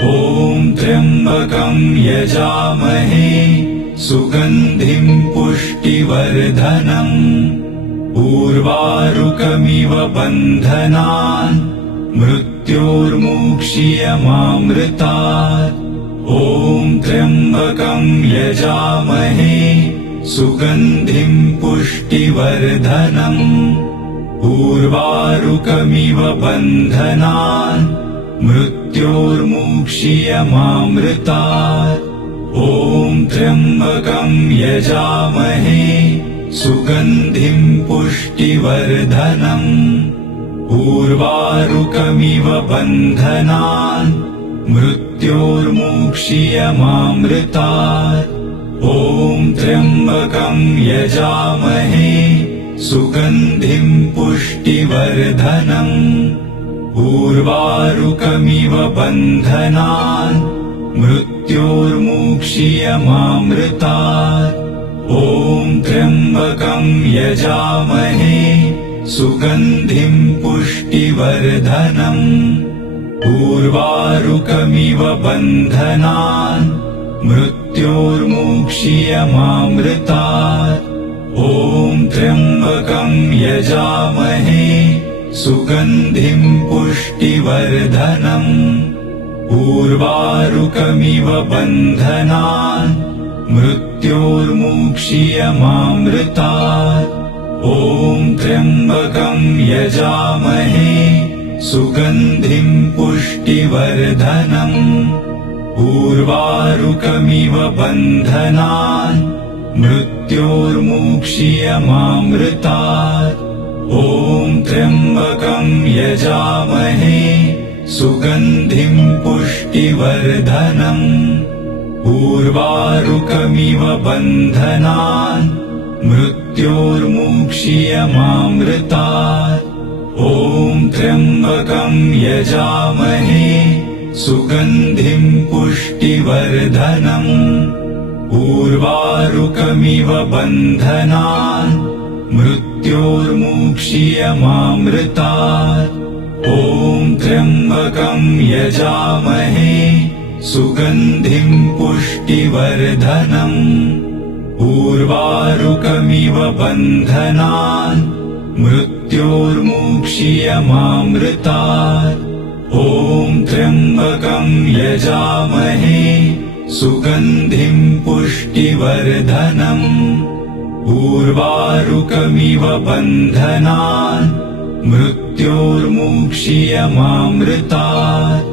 ॐ त्र्यम्बकं यजामहे सुगन्धिं पुष्टिवर्धनम् उर्वारुकमिव बन्धनान् मृत्योर्मुक्ष्यमामृतात्। ॐ त्र्यम्बकं यजामहे सुगन्धिं पुष्टिवर्धनम् उर्वारुकमिव बन्धनान् मृत्योर्मुक्ष्यमामृतात्। ॐ त्र्यम्बकं यजामहे सुगन्धिं पुष्टिवर्धनम् उर्वारुकमिव बन्धनान् मृत्योर्मुक्ष्यमामृतात्। ॐ त्र्यम्बकं यजामहे सुगन्धिं पुष्टिवर्धनम् उर्वारुकमिव बन्धनान् मृत्योर्मुक्ष्यमामृतात्। ॐ त्र्यम्बकं यजामहे सुगन्धिं पुष्टिवर्धनम् उर्वारुकमिव बन्धनान् मृत्योर्मुक्ष्यमामृतात्। ॐ त्र्यम्बकं यजामहे सुगन्धिं पुष्टिवर्धनम् उर्वारुकमिव बन्धनान् मृत्योर्मुक्ष्यमामृतात्। ॐ त्र्यम्बकं यजामहे सुगन्धिं पुष्टिवर्धनम् उर्वारुकमिव बन्धनान् मृत्योर्मुक्ष्यमामृतात्। ॐ त्र्यम्बकं यजामहे सुगन्धिं पुष्टिवर्धनम् उर्वारुकमिव बन्धनान् मृत्योर्मुक्ष्यमामृतात्। ॐ त्र्यम्बकं यजामहे सुगन्धिं पुष्टिवर्धनम् उर्वारुकमिव बन्धनान् मृत्योर्मुक्ष्यमामृतात्। ॐ त्र्यम्बकं यजामहे सुगन्धिं पुष्टिवर्धनम् उर्वारुकमिव बन्धनान् मृत्योर्मुक्ष्यमामृतात्। ॐ त्र्यम्बकं यजामहे सुगन्धिं पुष्टिवर्धनम् उर्वारुकमिव बन्धनान् मृत्योर्मुक्ष्यमामृतात्।